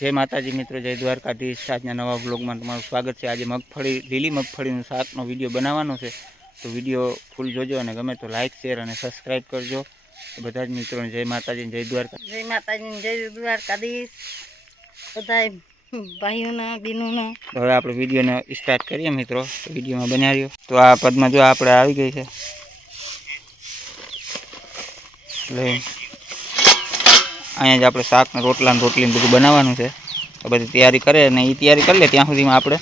જય માતાજી મિત્રો જય દ્વારકાધીશ. આજના નવા બ્લોગમાં તમારું સ્વાગત છે. આજે મગફળી લીલી મગફળીનું શાકનો વીડિયો બનાવવાનો છે. તો વીડિયો ફૂલ જોજો અને ગમે તો લાઇક શેર અને સબસ્ક્રાઈબ કરજો. બધા જ મિત્રોને જય માતાજી જય દ્વારકા. જય માતાજી જય દ્વારકાધીશ. બધા ભાઈઓના બહેનોના. હવે આપણે વિડીયોને સ્ટાર્ટ કરીએ મિત્રો. તો વિડીયોમાં બનાવ્યો તો આ પદમાં જો આપણે આવી ગઈ છે. એટલે અહીંયા જ આપણે શાક ને રોટલા રોટલી બધું બનાવવાનું છે. તો બધી તૈયારી કરે અને એ તૈયારી કરી લે, ત્યાં સુધીમાં આપણે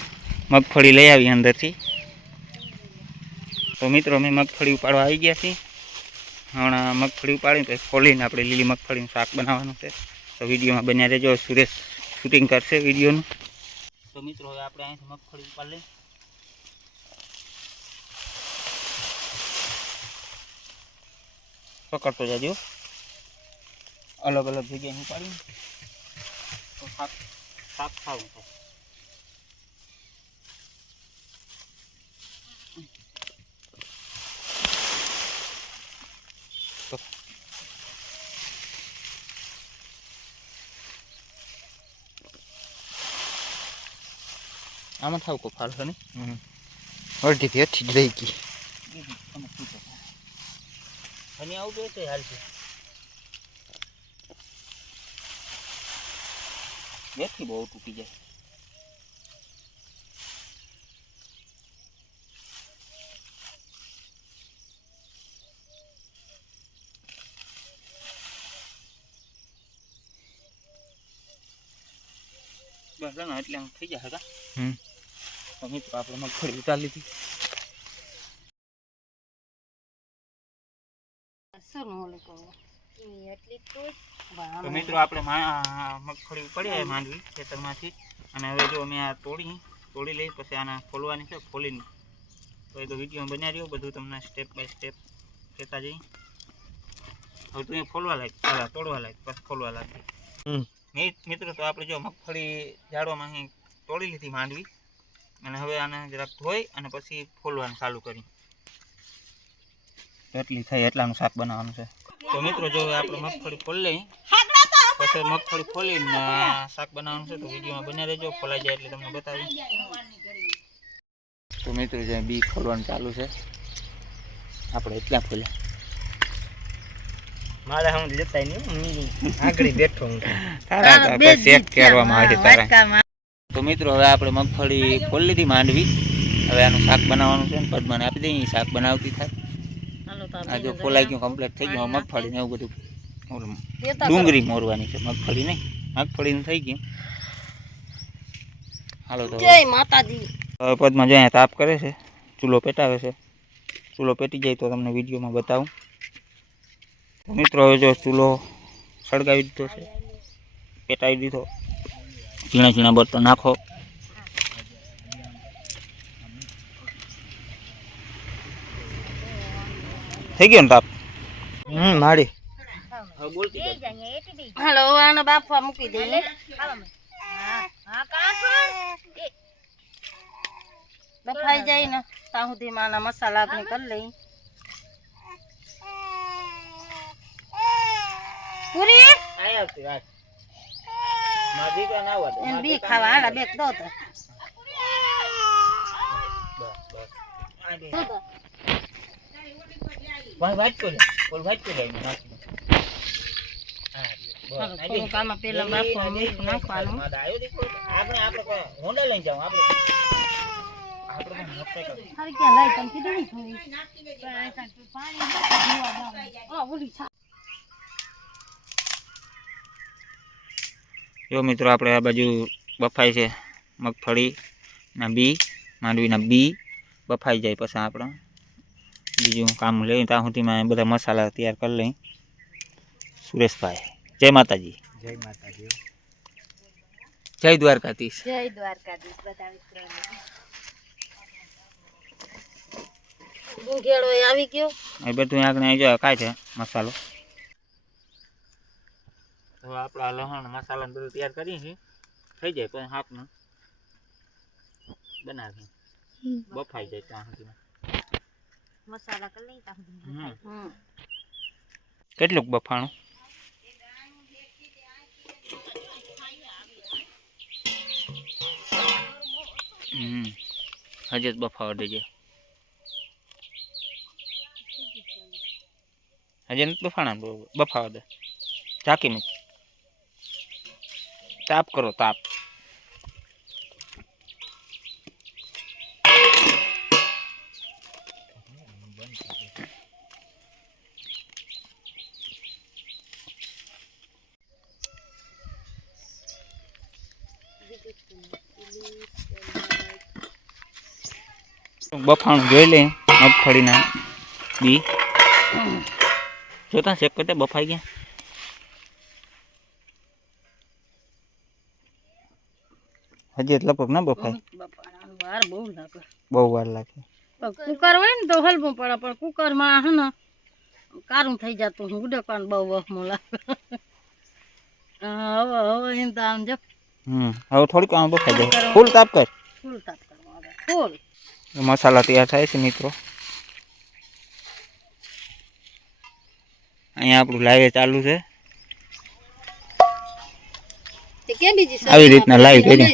મગફળી લઈ આવીએ અંદરથી. તો મિત્રો, અમે મગફળી ઉપાડવા આવી ગયા છીએ. હમણાં મગફળી ઉપાડીને પછી ખોલીને આપણે લીલી મગફળીનું શાક બનાવવાનું છે. તો વિડીયોમાં બન્યા રહેજો. સુરેશ શૂટિંગ કરશે વિડીયોનું. તો મિત્રો, હવે આપણે અહીંથી મગફળી ઉપાડ પકડતો જાજો. અલગ અલગ જગ્યાએ ઉપાડીને તો શાક શાક ખાવું તો. આમાં થાવ કો છે ને? અડધી અઠી જ રહી ગઈ. આવું તો હાલ છે બેથી બહુ તૂટી જાય. બસ એટલે થઈ જાય કા? હમ. તો આપણે મગફળી ઉતારી લીધી શું ઓલું કહું એટલી તો તો મિત્રો આપણે મગફળી ઉપાડીએ માંડવી ખેતરમાંથી. અને હવે જો અમે આ તોડી તોડી લઈ પછી આને ફોલવાની છે ફોલીને તો એ તો વીડિયો બનાવી રહ્યો બધું તમને સ્ટેપ બાય સ્ટેપ કહેતા જઈ હવે તું એ ફોલવા લાગ પહેલાં તોડવા લાગ પછી ફોલવા લાગ. મિત્રો તો આપણે જો મગફળી ઝાડવામાં અહીં તોડી લીધી માંડવી. અને હવે આને જરાક ધોઈ અને પછી ફોલવાનું ચાલુ કરી. એટલી થઈ એટલાનું શાક બનાવવાનું છે. તો મિત્રો જો આપણે મગફળી ખોલી લઈ પછી મગફળી ખોલીને શાક બનાવવાનું છે તો વિડીયોમાં બને રહેજો. ખોલાઈ જાય એટલે તમને બતાવી તો મિત્રો જે બી ખોલવાનું ચાલુ છે આપણે એટલા ખોલ્યા. મારા હું જતા નહીં આગળ બેઠો હું. તારા તો બે ચેક કરવામાં આવે તારા. તો મિત્રો હવે આપણે મગફળી ખોલી લીધી માંડવી. હવે આનું શાક બનાવવાનું છે ને પદ્માને આપી દઈએ શાક બનાવતી થાય. આ જો ફોલાઈ ગયું કમ્પ્લીટ થઈ ગયું. મગફળી ને એવું બધું. ડુંગળી મોરવાની છે. મગફળી નહીં. મગફળીનું થઈ ગયું. હાલો તો. જય માતાજી. હવે પદમાં જો અહીંયા તાપ કરે છે. ચૂલો પેટાવે છે. ચૂલો પેટી જાય તો તમને વિડીયોમાં બતાવું. મિત્રો હવે જો ચૂલો સળગાવી દીધો છે. પેટાવી દીધો. ઝીણા ઝીણા બર્તન નાખો. થઈ ગયો ને તાપ હમ માડી હાલો આને બાફવા મૂકી દે બફાઈ જાય ને ત્યાં સુધી આના મસાલા આપણે કરી લઈ પૂરી બી ખાવા હાલા બેક દો તો બસ, બસ. આ બે. ભાઈ વાંચતો લે બોલ વાંચતો લે જો મિત્રો આપણે આ બાજુ બફાય છે. મગફળી ના બી માંડવીના બી બફાઈ જાય પછી આપણે. બીજું કામ લઈ ત્યાં સુધીમાં બધા મસાલા તૈયાર કરી લઈ. સુરેશભાઈ જય માતાજી. જય માતાજી. જય દ્વારકાધીશ. જય દ્વારકાધીશ બધા મિત્રોને. આવી ગયો. એ બધું આગળ આવી જાય કાંઈ છે મસાલો. હવે આપણા લહણ મસાલા બધું તૈયાર કરીએ છીએ. થઈ જાય પછી શાકનું બનાવીએ. બફાઈ જાય ત્યાં સુધીમાં. મસાલા કરી લઈતા કેટલું બફાણું? હમ. હજી બફાવા દેજે. હજી નથી બફાણા? બફાવા દે. ઢાંકી મૂકી. તાપ કરો તાપ. બફાણું જોઈ લે મગફળીના બી. જોતા ચેક કરતા બફાઈ ગયા? હજી એટલે લગભગ ના બફાય? બપારાનું વાર બહુ લાગે. બહુ વાર લાગે. કુકર હોય ને તો હલવું પડે પણ કુકરમાં હે ને કારું થઈ જતું ઉડકવાનું બહુ વહમો લાગે. હા, હવે હવે એમ તો આમ જો. હમ હવે થોડીક આમ બફાઈ જાય. ફૂલ તાપ કર. ફૂલ તાપ કરવા આવે ફૂલ. મસાલા તૈયાર થાય છે મિત્રો. અહીંયા આપણું લાઈવ ચાલુ છે. આવી રીતના લાઈવ કરી.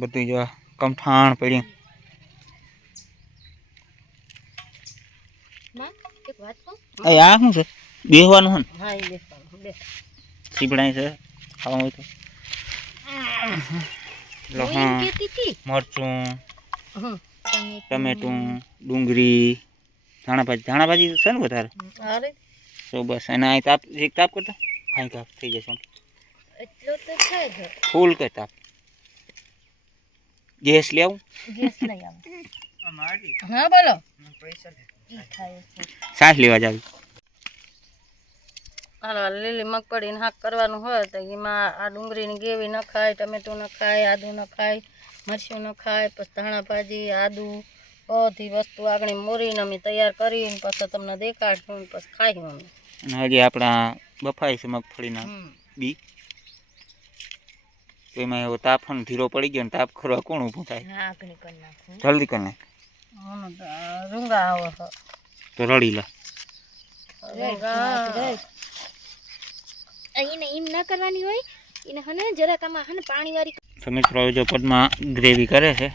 બધું જો કમઠાણ પડ્યું આ શું છે? બેહવાનું છે ને? હા એ બેસવાનું બેસ સીપડાય છે ખાવાનું હોય તો લસણ મરચું હમ ટમેટું ડુંગળી ધાણા ભાજી ધાણા ભાજી છે ને વધારે અરે તો બસ અને અહીં તાપ એક તાપ કરતો ફાઈ તાપ થઈ જશે એટલો તો છે જ. ફૂલ કે તાપ ગેસ લઈ આવું ગેસ લઈ આવો હા બોલો ઈ ખાય છે સાસ લેવા જાવી હાલો લીલી મગફળી હાક કરવાનું હોય તો એમાં આ ડુંગળીની ગેવી ન ખાય ટમેટું ન ખાય આદુ ન ખાય મરચું ન ખાય પછી ધાણા ભાજી આદુ બધી વસ્તુ આગળ મોરીને અમે તૈયાર કરીને પછી તમને દેખાડશું પછી ખાઈ અમે. અને હજી આપણા બફાય છે મગફળીના બી. તો એમાં એવો તાપ ધીરો પડી ગયો ને તાપ ખરવા કોણ ઊભું થાય? જલ્દી કરી નાખ. રૂંગા આવે તો રડી લે. એને એમ ના કરવાની હોય એને હને જરાક આમાં હને પાણી વાળી તો મિત્રો જો પદમાં ગ્રેવી કરે છે.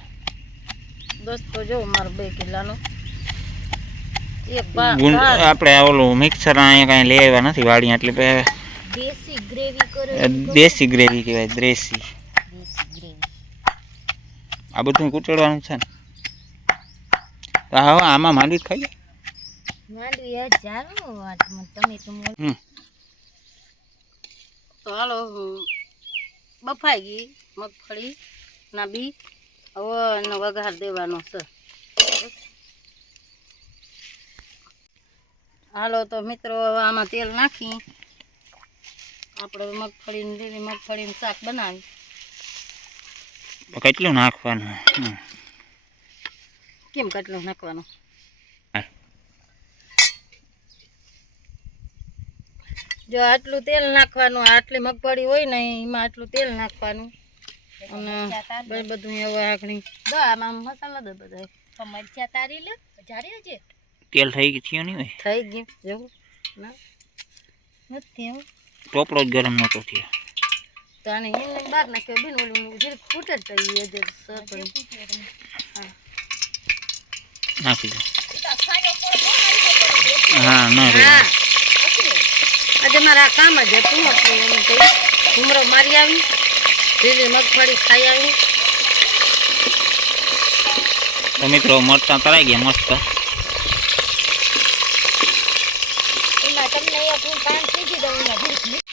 દોસ્તો જો મારો બે કિલ્લાનો. આપણે ઓલું મિક્સર અહીંયા કાંઈ લઈ આવ્યા નથી વાડી એટલે દેશી ગ્રેવી કરે દેશી ગ્રેવી કહેવાય દેશી. આ બધું કૂટડવાનું છે ને. તો હવે આમાં માંડવી ખાઈ લે. માંડવી તમે તો તો હાલો બફાઈ ગઈ મગફળી ના બી હવે એનો વઘાર દેવાનો છે. હાલો તો મિત્રો આમાં તેલ નાખી. આપણે મગફળી લીલી મગફળીનું શાક બનાવી. કેટલું નાખવાનું? કેમ કેટલું નાખવાનું? જો આટલું તેલ નાખવાનું આટલી મગફળી હોય ને એમાં આટલું તેલ નાખવાનું. અને બધું હવે આગળ. દો આમાં મસાલા દો બધા. મરચા તારી લે જાડી હજે તેલ થઈ ગયું થયું નહીં થઈ ગયું જેવું ના? નથી એવું ટોપલો જ ગરમ નહોતો થયો. તો આને એને બહાર નાખ્યો બેન ઓલું જરીક ફૂટે થઈ ગયું જે સર નાખી દો. હા ના હા. આજે મારા આ કામ જ હતું એટલે એમ કહી ઘૂમરો મારી આવી લીલી મગફળી ખાઈ આવી. તો મિત્રો મરચાં તરાઈ ગયા મસ્ત. એમાં તમને અહીંયા ફૂલ પાણી સીજી દઉં અહીંયા ભીડ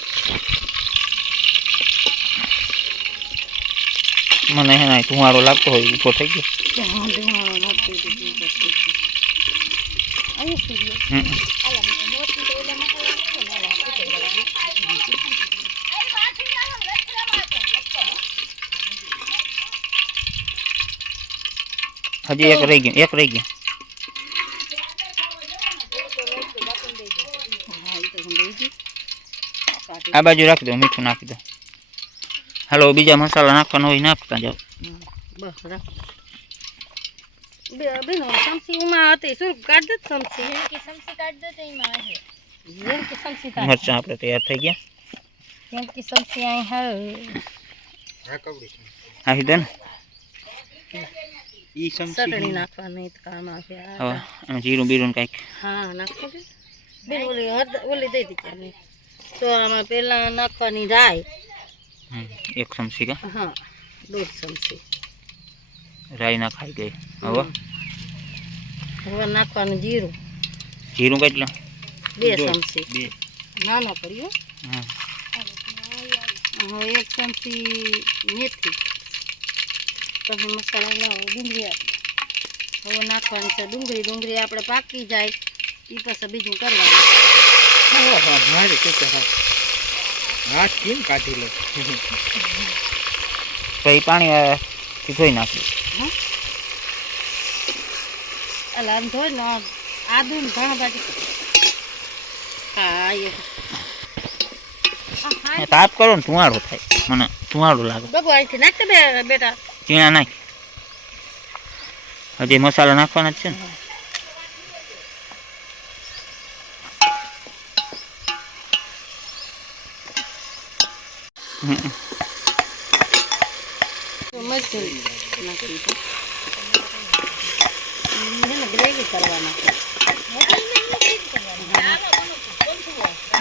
મને હે ને ધુવાળો લાગતો હોય ઊભો થઈ ગયો. અહીં સીરીઓ હમ. આલા મોટી તો ઓલા મસાલા નાખો ને આલા કુટે હજી એક રહી ગયું એક રહી ગયું. આ બાજુ રાખી દો મીઠું નાખી દો. હાલો બીજા મસાલા નાખવાનો હોય નાખતા જાઓ. બેન ચમચી ઉમાં હતી શું કાઢ દે ચમચી કે સમસી કાઢ દો તો એમાં હશે જેમ કે સમસી થાય મરચાં આપણે તૈયાર થઈ ગયા. જેમ કે સમસી અહીં કવડી ઈ ચટણી નાખવાની તો કામ આવે. અને જીરું બીરું કાંઈક. હા નાખો બેન ઓલી ઓલી દઈ દીધી અમે તો આમાં પહેલાં નાખવાની રાઈ. એક ચમચી કા? હા દોઢ ચમચી. રાઈ ના ખાઈ ગઈ. હવે? હવે નાખવાનું જીરું. જીરું કેટલું? બે ચમચી. બે. નાનો કર્યો. હા. હવે એક ચમચી મેથી. પછી મસાલા લાવો ડુંગળી હવે નાખવાની છે. ડુંગળી ડુંગળી આપણે પાકી જાય એ પછી બીજું કરવાનું. હાથ કેમ કાઢી લો? પછી પાણી અ, થી ધોઈ નાખ્યું એટલે આમ ધોઈ ને આદુ ને ઘણા બાજુ હા એ. હા તાપ કરો ને ધુવાડો થાય. મને ધુવાડો લાગે. બગો અહીંથી નાખ બે- બેટા. ચીણા નાખ હજી મસાલો નાખવાના જ છે ને.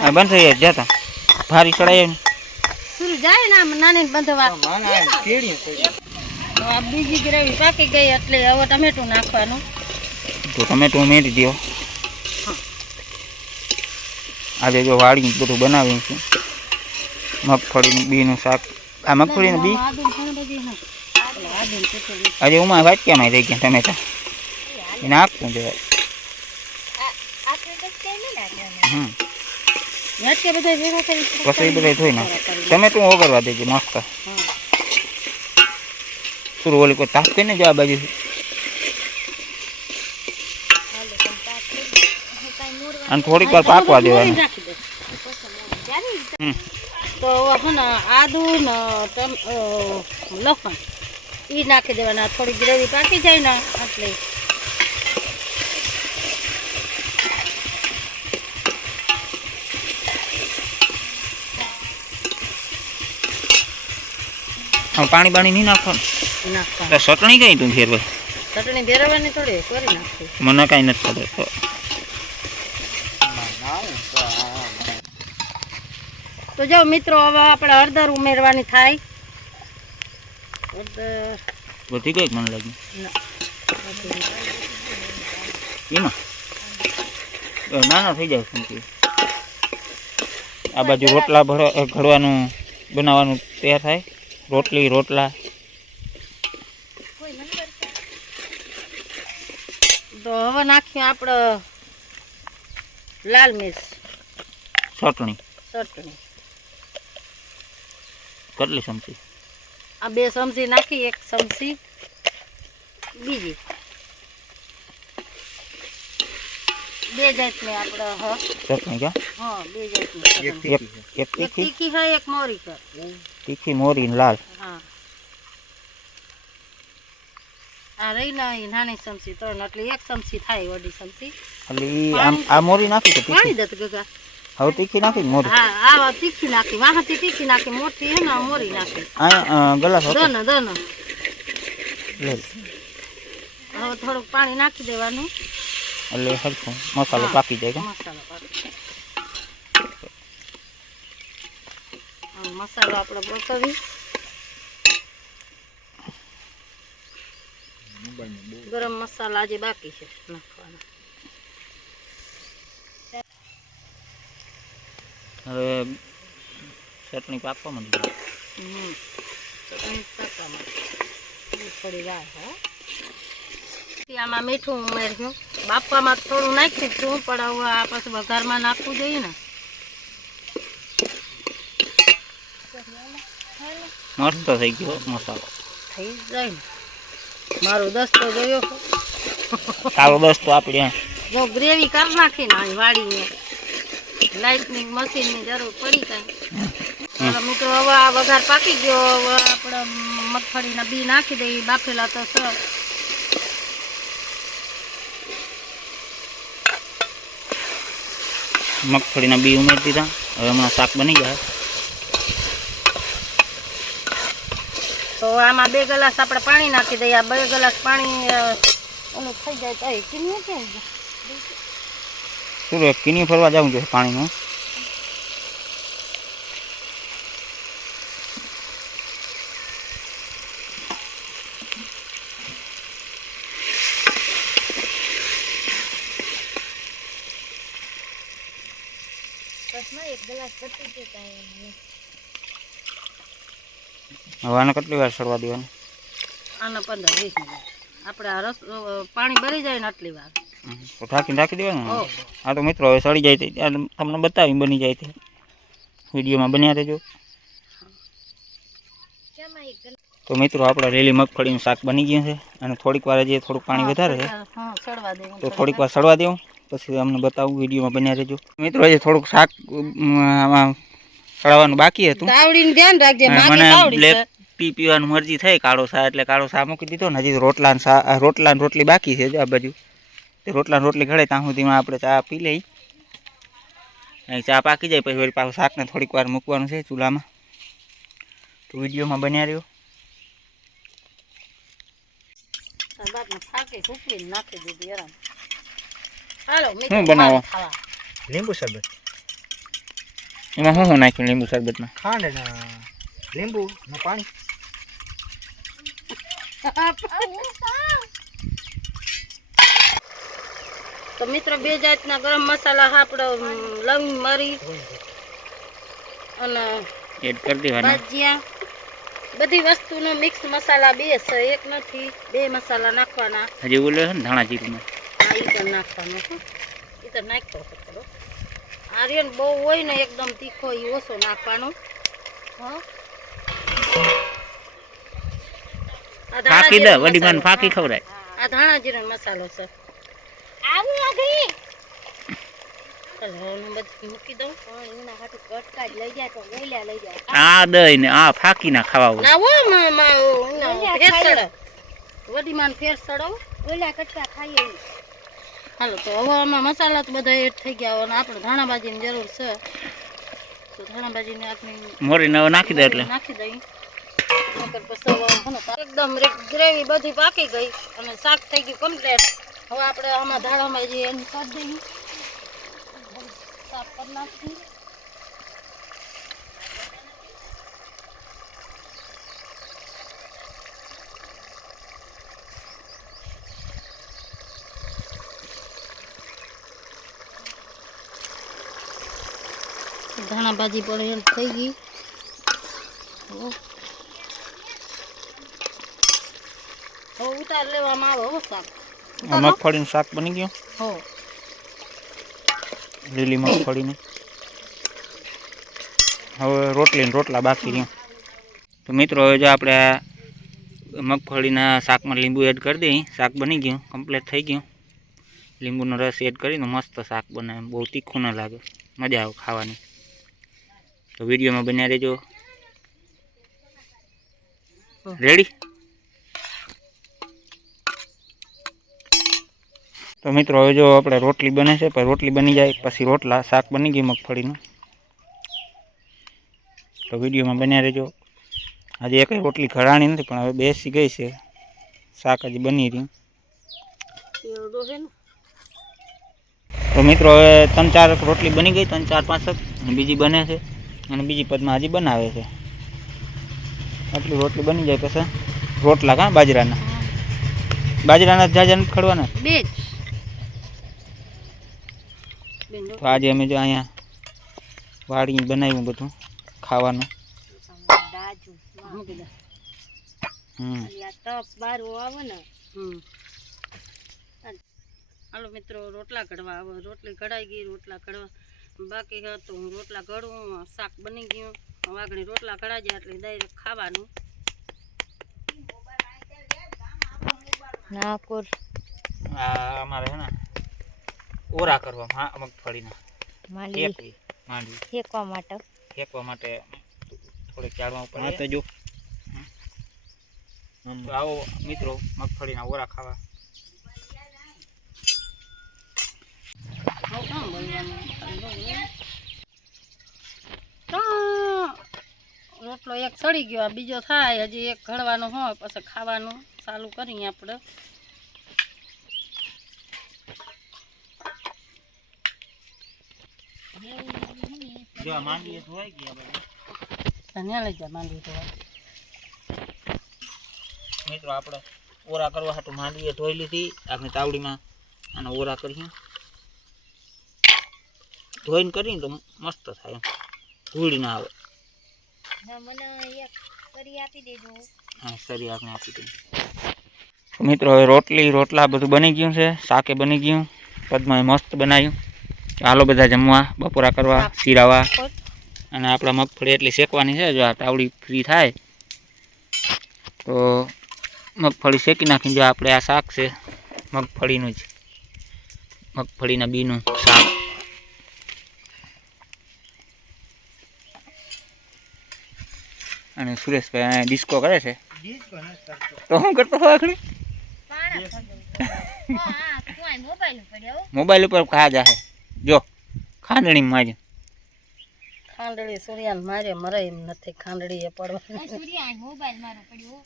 બંધ થઈ જાય જતા. ભારી ચડાય જાય ને નાની બંધવા આ બીજી ગ્રેવી પાકી ગઈ એટલે હવે ટમેટું નાખવાનું. તો ટમેટું ઉમેરી દો આજે જો વાળી બધું બનાવ્યું છે મગફળીનું બીનું શાક. આ મગફળીનું બી. આજે ઉમા વાટક્યામાં રહી ગયા ટમેટા. એ નાખવું જોઈએ. હમ. પછી બધા ધોઈ નાખ. ટમેટું ઓગળવા દેજે મસ્ત. શું ઓલી કોઈ તાપ કરીને જો આ બાજુ અને થોડીક વાર પાકવા દેવાનું આદુ ને લસણ એ નાખી દેવાના થોડી ગ્રેવી પાકી જાય ને એટલે પાણી બાણી નહીં નાખવાનું ચટણી કઈ તું ફેરવે? ચટણી ફેરવવાની થોડી કરી નાખી મને કઈ નથી ખબર. તો તો જો મિત્રો હવે આપણે હળદર ઉમેરવાની થાય. હળદર બધી કંઈક મને લાગી. એમાં? નાના થઈ જાય સમજી આ બાજુ રોટલા ભરવા ઘડવાનું બનાવવાનું તૈયાર થાય. રોટલી રોટલા તો હવે નાખીએ આપણે લાલ મિર્ચ. ચટણી. ચટણી. કેટલી સમજી આ બે ચમચી નાખી એક ચમચી બીજી. બે જાતની આપણે હ. ચટણી ક્યાં હા બે જાતની ચટણી. એક એક એક તીખી તીખી છે એક મોરી છે. તીખી મોરી ને લાલ. હા. આ રહી એ નાની ચમચી ત્રણ એટલે એક ચમચી થાય વડી ચમચી. એટલે આમ આ મોરી નાખી કે પાણી દત ગગા. હવે તીખી નાખી મોરી? હા આ તીખી નાખી. વાહથી તીખી નાખી મોટી હે ને મોરી નાખી. અહીંયા ગલાસ દન દન. લે. હવે થોડુંક પાણી નાખી દેવાનું. એટલે મસાલો. પાકી જાય કે? મસાલો. મસાલો આપણે પકવી ગરમ મસાલા આજે બાકી છે નાખવાના. હવે ચટણી પાકવા માંડી. હમ. ચટણી પાકવા માંડી. થોડી વાર હા. પછી આમાં મીઠું ઉમેર્યું બાફવામાં થોડું નાખ્યું છું પણ હવે આ પછી વઘારમાં નાખવું જોઈએ ને. મસ્ત થઈ ગયો મસાલો. થઈ જાય ને. મારું દસ્તો જોયો તારો દસ્તો આપણે જો ગ્રેવી કરી નાખી ને વાળીને. લાઇટની મશીનની જરૂર પડી કાંઈ મિત્રો હવે આ વઘાર પાકી ગયો. હવે આપણે મગફળીના બી નાખી દઈએ. બાફેલા તો સર મગફળીના બી ઉમેરી દીધા. હવે હમણાં શાક બની જાય તો આમાં બે ગ્લાસ આપણે પાણી નાખી દઈએ આ બે ગ્લાસ પાણી અ, ઓલું થઈ જાય તો એ કિન્યું છે ને? શું રે કિની ફરવા જવું જોઈએ પાણીનું બસમાં એક ગ્લાસ પતી ગયો કાંઈ એમ નહીં. હવે આને કેટલી વાર સડવા દેવાનું? આના પંદર વીસ મિનિટ. આપણે આ રસ પાણી ભરી જાય ને આટલી વાર. તો ઢાંકીને રાખી દેવાનું આ તો મિત્રો હવે સડી જાય તે. તમને બતાવી બની જાય તે. વિડીયોમાં બન્યા રહેજો. તો મિત્રો આપણે રેલી મગફળીનું શાક બની ગયું છે. અને થોડીક વાર જે થોડુંક પાણી વધારે છે. તો થોડીક વાર. સડવા દેવું. પછી અમને બતાવું વિડીયોમાં બન્યા રહેજો. મિત્રો આજે થોડુંક શાક આમાં સડાવવાનું બાકી હતું. તાવડીનું ધ્યાન રાખજે મને બ્લેક પી પીવાનું મરજી થઈ કાળો સા એટલે કાળો સા મૂકી દીધો ને હજી રોટલા સા રોટલા રોટલી બાકી છે જો આ બાજુ. રોટલા રોટલી ઘડે ત્યાં સુધીમાં આપણે ચા પી લઈ. અહીં ચા પાકી જાય પછી વળી પાછું શાકને થોડીક વાર મૂકવાનું છે ચૂલામાં. તો વિડીયોમાં બન્યા રહ્યો. શું બનાવો? ખાવા. લીંબુ શરબત? એમાં શું શું નાખ્યું લીંબુ શરબતમાં? ખાંડ ને લીંબુ ને પાણી. તો મિત્રો બે જાતના ગરમ મસાલા આપણો લવિંગ મરી અને એડ કરી દેવાના. ભાજીયા. બધી વસ્તુનો મિક્સ મસાલા બે છે એક નથી બે મસાલા નાખવાના. હજી ઓલે છે ને ધાણા જીરુંમાં હા એ પણ નાખવાનું એ તો નાખતો આર્યન બહુ હોય ને એકદમ તીખો એ ઓછો નાખવાનો. હો. આ ધાણા ફાંકી દે જીરું વડી માન મસાલો. ફાંકી ખવડાય. આ ધાણા જીરો મસાલો છે. આવું આગળ ચાલો હવે હું બધું મૂકી દઉં. પણ એના હાટુ કટકા જ લઈ જાય તો ઓલ્યા લઈ જાય. આ દહીં ને આ ફાંકી ના ખાવા હોય. ફેરમાં ઓલા ઓલા ખાઈ વડી માન ફેર સડાવો ઓલ્યા કટકા ખાઈએ. હાલો તો હવે આમાં મસાલા તો બધા એડ થઈ ગયા હોય અને આપણે ધાણા ભાજીની જરૂર છે. તો ધાણા ભાજીને આપણે મોરીને હવે નાખી દે એટલે. નાખી દઈ એકદમ ગ્રેવી બધી પાકી ગઈ અને શાક થઈ ગયું કમ્પ્લીટ હવે આપણે આમાં ધાણામાં જે એની કરી દઈએ. સાફ કરી નાખીએ. ધાણા ભાજી પણ એમ થઈ ગઈ. ઉતાર લેવામાં આવે શાક. મગફળીનું શાક બની ગયું? હો. લીલી મગફળીનું. હવે રોટલી રોટલા બાકી રહ્યા. તો મિત્રો હવે જો આપણે મગફળીના શાકમાં લીંબુ એડ કરી દઈએ. શાક બની ગયું કમ્પ્લીટ થઈ ગયું. લીંબુનો રસ એડ કરીને મસ્ત શાક બને બહુ તીખું ન લાગે. મજા આવે ખાવાની. તો વિડીયોમાં બન્યા રહેજો. રેડી તો મિત્રો હવે જો આપણે રોટલી બને છે પછી રોટલી બની જાય પછી રોટલા શાક બની ગયું મગફળીનું. તો વિડીયોમાં બન્યા રહેજો. આજે એક રોટલી ઘડાણી નથી પણ હવે બેસી ગઈ છે. શાક હજી બની રહ્યું. તો મિત્રો હવે ત્રણ ચાર રોટલી બની ગઈ ત્રણ ચાર પાંચ બીજી બને છે. અને બીજી પદમાં હજી બનાવે છે. આટલી રોટલી બની જાય પછી. રોટલા કાં બાજરાના? બાજરાના જાજા નથી ખડવાના? બે તો આજે અમે જો અહીંયા વાડી બનાવ્યું બધું ખાવાનું. દાજુ મૂકી દે હમ. તપ બારું આવે ને હમ હાલો મિત્રો રોટલા કડવા આવે. રોટલી કઢાઈ ગઈ રોટલા કડવા બાકી હતું હું રોટલા ઘડું શાક બની ગયું. હવે રોટલા ઘડા જાય એટલે ડાયરેક્ટ ખાવાનું. નાકોર આ અમારે હે ને ઓરા કરવા મગફળીના માંડવી. માંડવી. ફેંકવા માટે. ફેંકવા માટે થોડીક ચાળવા ઉપર હા તો જો. આવો મિત્રો મગફળીના ઓરા ખાવા હવે કામ બોલવાનું ખાલી બોલવાનું. એક સડી ગયો આ બીજો થાય હજી એક ઘડવાનો હોય પછી ખાવાનું ચાલુ કરીએ આપણે. માંડવી ધોવાઈ ગયા બધા. લઈ જા માંડવી તો મિત્રો આપણે ઓરા કરવા હાટું માંડવીએ ધોઈ લીધી. આપણે તાવડીમાં આને ઓરા કરીએ. ધોઈને કરીને તો મસ્ત થાય ધૂળી ના આવે. મને એક કરી આપી દેજો. હા સરી આપણે આપી દઈએ મિત્રો હવે રોટલી રોટલા બધું બની ગયું છે શાકે બની ગયું પદમાં મસ્ત બનાવ્યું. ચાલો બધા જમવા બપોરા કરવા શીરાવા. અને આપણા મગફળી એટલી શેકવાની છે જો આ તાવડી ફ્રી થાય તો મગફળી શેકી નાખીને જો આપણે આ શાક છે મગફળીનું જ મગફળીના બીનું શાક. અને સુરેશભાઈ ડિસ્કો કરે છે. તો શું કરતો હોય આખડી પાણા ખબર હા કોઈ મોબાઈલ ઉપર ખા જાહે જો ખાંડણી મારી. ખાંડળી સૂર્યાને મારે મરે એમ નથી ખાંડળી એ પડવાની સૂર્યા મોબાઈલ મારો પડ્યો.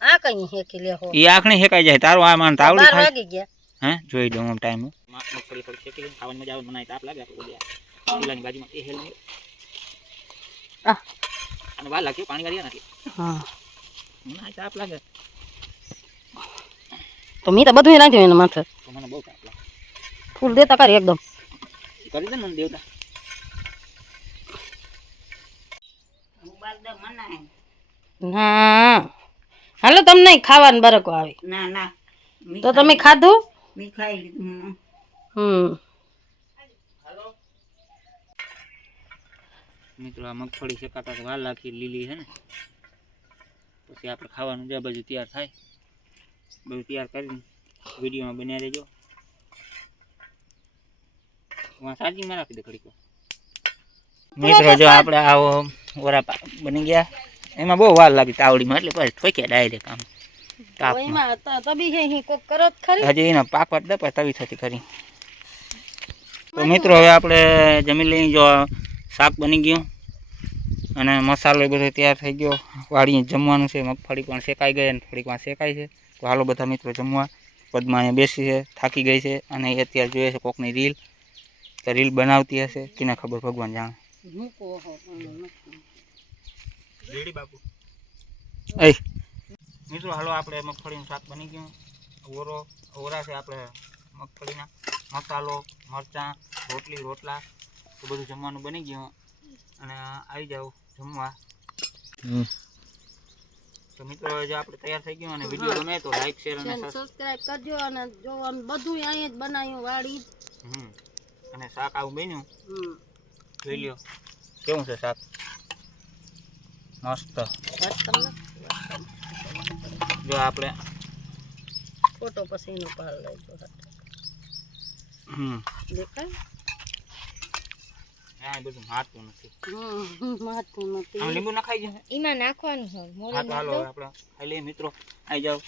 આ કઈ હેકી લે હો? એ આખણી હેકાઈ જાય. તારું આ માન તાવડી ખાઈ વાગી ગયા. હે? જોઈ દઉં હું ટાઈમ. મગફળી પડી શેકી ખાવાની મજા આવે મને તાપ લાગે આપણે બોલ્યા બાજુમાં એ હેલ આહ. અને વાર લાગ્યો પાણી વાળીએ નથી હા. મને તાપ લાગે. તો મેં તો બધું નાખ્યું એના માથે. તો મને બહુ તાપ લાગે. ફૂલ દેતા કરી એકદમ. એ કરી દે ને મને દેવતા. ના. હાલો તમને ખાવાનું બરકો આવી. ના ના. તો તમે ખાધું? મેં ખાઈ લીધું હમ. મિત્રો આ મગફળી શેકાતા વાર લાગી લીલી છે ને. પછી આપણે ખાવાનું જે બધું તૈયાર થાય. બધું તૈયાર કરીને વિડીયોમાં બન્યા રહેજો સાજીમાં રાખી દે ઘડીકો મિત્રો જો આપણે આવો ઓરા બની ગયા. એમાં બહુ વાર લાગી તાવડીમાં એટલે પછી ઠોક્યા ડાયરેક્ટ આમ હજી એના પાકવા દે પછી તવી થતી કરી તો મિત્રો હવે આપણે જમી લઈ જો શાક બની ગયું. અને મસાલો એ બધો તૈયાર થઈ ગયો. વાળીએ જમવાનું છે. મગફળી પણ શેકાઈ ગઈ અને થોડીક વાર શેકાય છે. તો હાલો બધા મિત્રો જમવા. પદમાં અહીંયા બેસી છે થાકી ગઈ છે અને એ અત્યારે જોઈએ છે કોકની રીલ. તો રીલ બનાવતી હશે. તેને ખબર ભગવાન જાણે. એ. મિત્રો હાલો આપણે મગફળીનું શાક બની ગયું. ઓરો ઓરા છે આપણે મગફળીના. મસાલો મરચાં રોટલી રોટલા. તો બધું જમવાનું બની ગયું. અને આવી જાવ જમવા. તો મિત્રો જો આપણે તૈયાર થઈ ગયું અને વીડિયો ગમે તો લાઈક શેર અને સબસ્ક્રાઇબ કરજો અને જોવાનું બધું અહીંયા જ બનાવ્યું વાડી. હમ. અને શાક આવું બન્યું. જોઈ લ્યો. કેવું છે શાક? મસ્ત. જો આપણે ફોટો પછી એનો પાડ લેજો હમ. દેખાય? આ બધું મારતું નથી. હમ માથું આમ લીંબુ નખાઈ જશે એમાં નાખવાનું હોય હા મોરે હાલો આપણે ખાઈ લઈએ મિત્રો. આવી જાઓ.